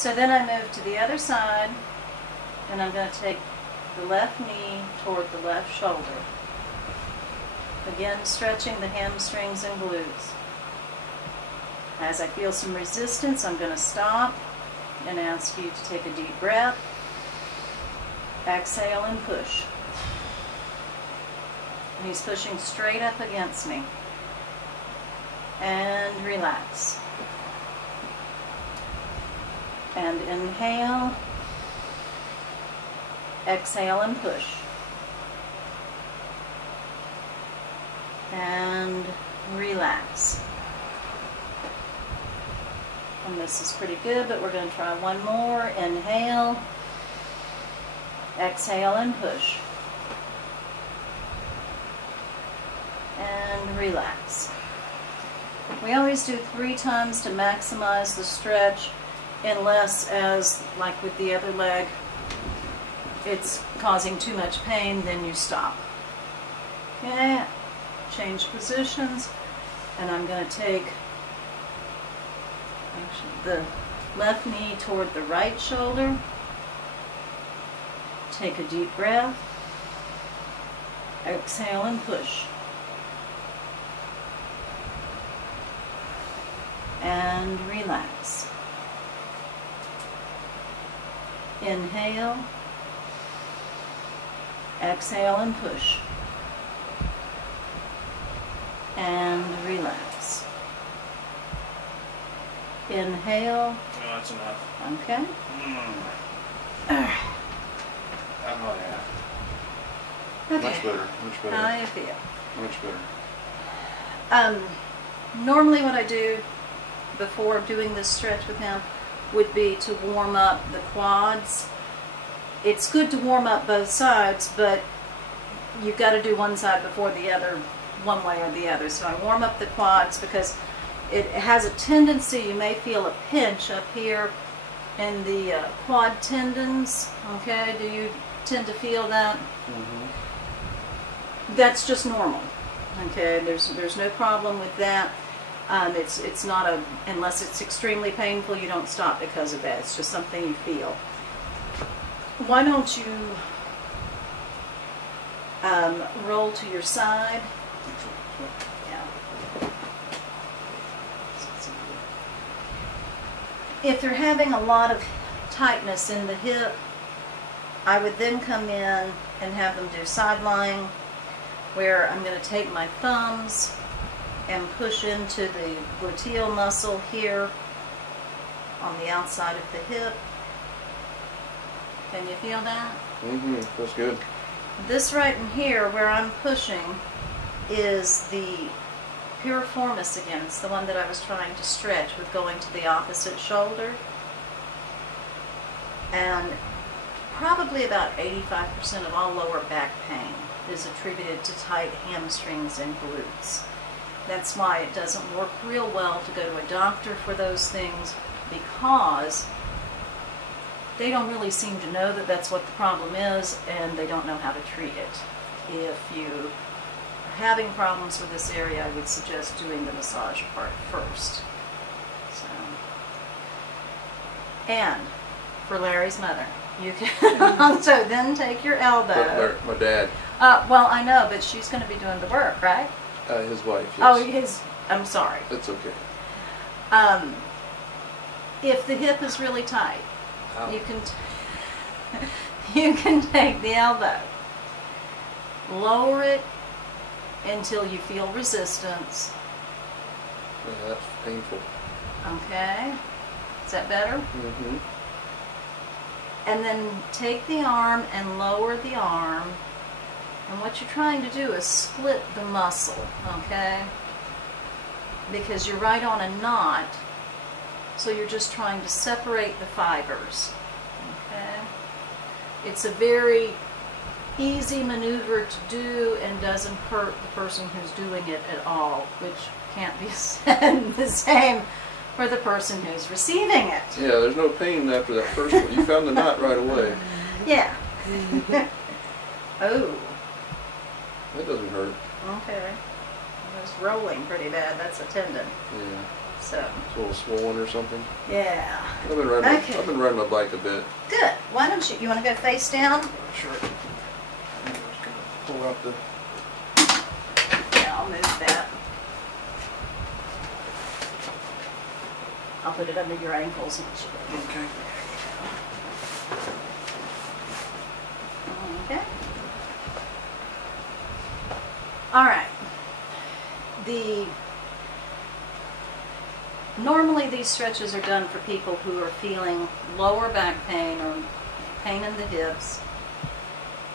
So then I move to the other side, and I'm going to take the left knee toward the left shoulder. Again, stretching the hamstrings and glutes. As I feel some resistance, I'm going to stop and ask you to take a deep breath. Exhale and push. And he's pushing straight up against me. And relax. And inhale. Exhale and push. And relax. And this is pretty good, but we're going to try one more. Inhale. Exhale and push. And relax. We always do 3 times to maximize the stretch, unless, as like with the other leg, it's causing too much pain, then you stop. Okay, change positions, and I'm going to take the left knee toward the right shoulder. Take a deep breath. Exhale and push. And relax. Inhale. Exhale and push. And relax. Inhale. No, that's enough. Okay. Oh, yeah. Okay. Much better. Much better. How do you feel? Much better. Normally what I do before doing this stretch with him would be to warm up the quads. It's good to warm up both sides, but you've got to do one side before the other, one way or the other. So I warm up the quads because it has a tendency, you may feel a pinch up here in the quad tendons. Okay, do you tend to feel that? Mm-hmm. That's just normal. Okay, there's no problem with that. It's not a, unless it's extremely painful, you don't stop because of that. It's just something you feel. Why don't you roll to your side? Yeah. If you're having a lot of tightness in the hip, I would then come in and have them do side lying, where I'm going to take my thumbs and push into the gluteal muscle here on the outside of the hip. Can you feel that? Mm-hmm. That's good. This right in here where I'm pushing is the piriformis again. It's the one that I was trying to stretch with going to the opposite shoulder. And probably about 85% of all lower back pain is attributed to tight hamstrings and glutes. That's why it doesn't work real well to go to a doctor for those things, because they don't really seem to know that that's what the problem is, and they don't know how to treat it. If you are having problems with this area, I would suggest doing the massage part first. And for Larry's mother, you can also then take your elbow. My dad. Well, I know, but she's going to be doing the work, right? His wife, Oh, yes. I'm sorry. That's okay. If the hip is really tight, Ow. you can take the elbow, lower it until you feel resistance. Yeah, that's painful. Okay, is that better? Mm-hmm. And then take the arm and lower the arm. And what you're trying to do is split the muscle, okay? Because you're right on a knot, so you're just trying to separate the fibers, okay? It's a very easy maneuver to do and doesn't hurt the person who's doing it at all, which can't be said the same for the person who's receiving it. Yeah, there's no pain after that first one. You found the knot right away. Yeah. Oh. That doesn't hurt. Okay. It's rolling pretty bad. That's a tendon. Yeah. So. It's a little swollen or something. Yeah. I've been riding my bike a bit. Good. Why don't you want to go face down? Sure. I'm just gonna pull out the. Yeah, I'll move that. I'll put it under your ankles. Okay. Okay. All right. Normally these stretches are done for people who are feeling lower back pain or pain in the hips,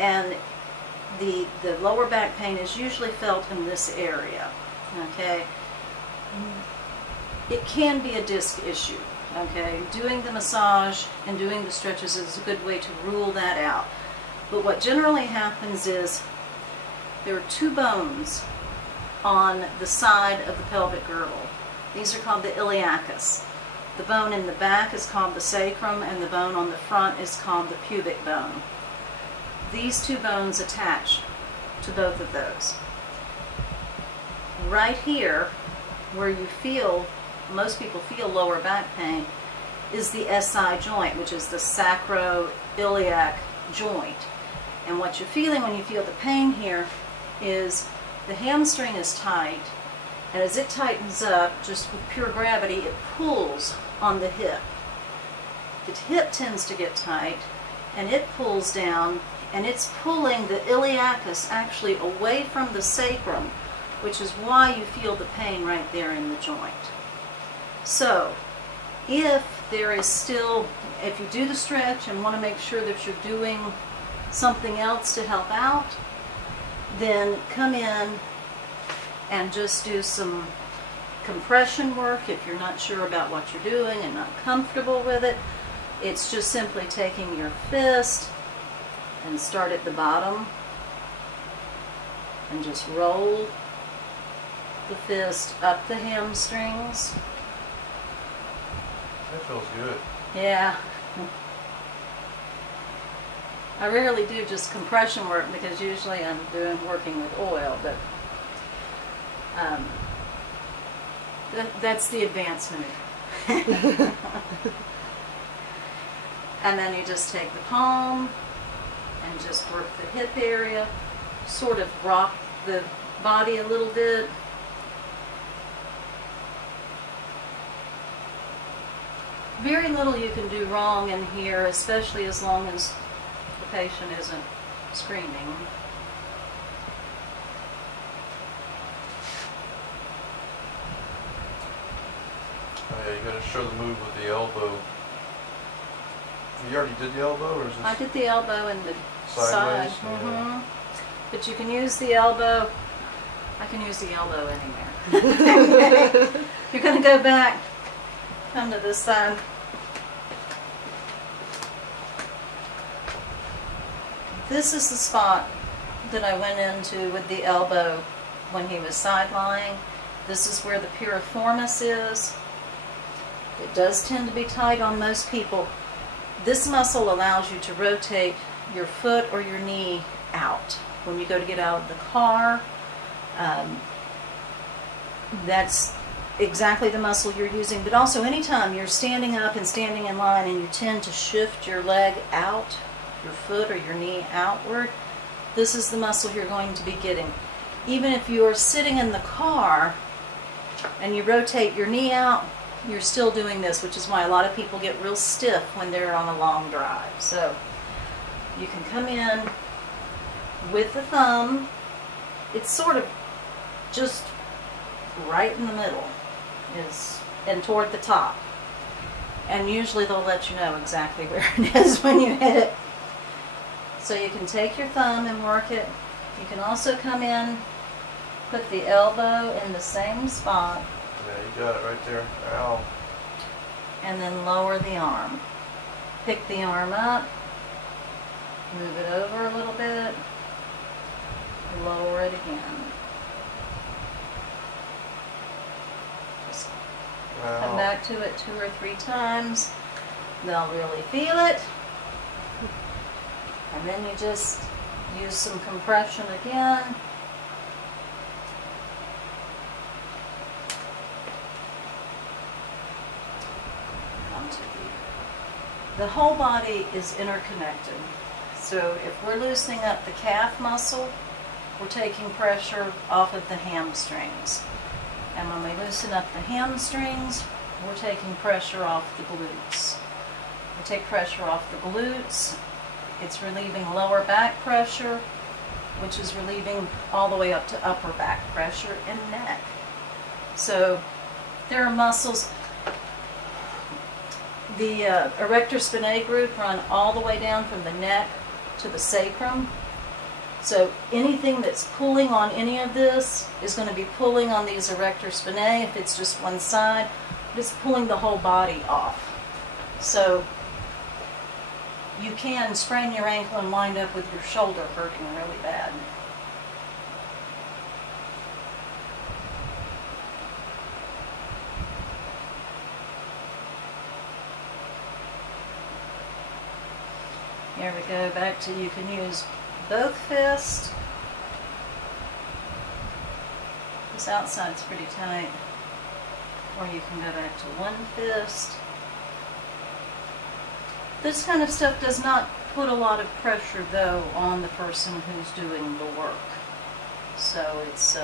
and the lower back pain is usually felt in this area. Okay. It can be a disc issue. Okay. Doing the massage and doing the stretches is a good way to rule that out. But what generally happens is there are two bones on the side of the pelvic girdle. These are called the iliacus. The bone in the back is called the sacrum, and the bone on the front is called the pubic bone. These two bones attach to both of those. Right here, where you feel, most people feel lower back pain, is the SI joint, which is the sacroiliac joint. And what you're feeling when you feel the pain here is the hamstring is tight, and as it tightens up, just with pure gravity, it pulls on the hip. The hip tends to get tight, and it pulls down, and it's pulling the iliacus actually away from the sacrum, which is why you feel the pain right there in the joint. So, if there is still, if you do the stretch and want to make sure that you're doing something else to help out, then come in and just do some compression work if you're not sure about what you're doing and not comfortable with it. It's just simply taking your fist and start at the bottom and just roll the fist up the hamstrings. That feels good. Yeah. I rarely do just compression work because usually I'm working with oil, but that's the advancement. And then you just take the palm and just work the hip area, sort of rock the body a little bit. Very little you can do wrong in here, especially as long as the patient isn't screaming. Oh yeah, you gotta show the move with the elbow. You already did the elbow, or is this? I did the elbow and the sideways? side. Mm-hmm. But you can use the elbow. I can use the elbow anywhere. You're going to go back. Come to this side. This is the spot that I went into with the elbow when he was side lying. This is where the piriformis is. It does tend to be tight on most people. This muscle allows you to rotate your foot or your knee out. When you go to get out of the car, that's exactly the muscle you're using. But also anytime you're standing up and standing in line and you tend to shift your leg out, your foot or your knee outward, this is the muscle you're going to be getting. Even if you're sitting in the car and you rotate your knee out, you're still doing this, which is why a lot of people get real stiff when they're on a long drive. So you can come in with the thumb. It's sort of just right in the middle, and toward the top. And usually they'll let you know exactly where it is when you hit it. So you can take your thumb and work it. You can also come in, put the elbow in the same spot. Yeah, you got it right there. Ow. And then lower the arm. Pick the arm up, move it over a little bit, lower it again. Just come back to it 2 or 3 times. They'll really feel it. And then you just use some compression again. to be. The whole body is interconnected. So if we're loosening up the calf muscle, we're taking pressure off of the hamstrings. And when we loosen up the hamstrings, we're taking pressure off the glutes. We take pressure off the glutes, it's relieving lower back pressure, which is relieving all the way up to upper back pressure and neck. So there are muscles. The erector spinae group run all the way down from the neck to the sacrum. So anything that's pulling on any of this is going to be pulling on these erector spinae. If it's just one side, it's pulling the whole body off. So you can sprain your ankle and wind up with your shoulder hurting really bad. Here we go back to, you can use both fists. This outside's pretty tight. Or you can go back to one fist. This kind of stuff does not put a lot of pressure, though, on the person who's doing the work. So it's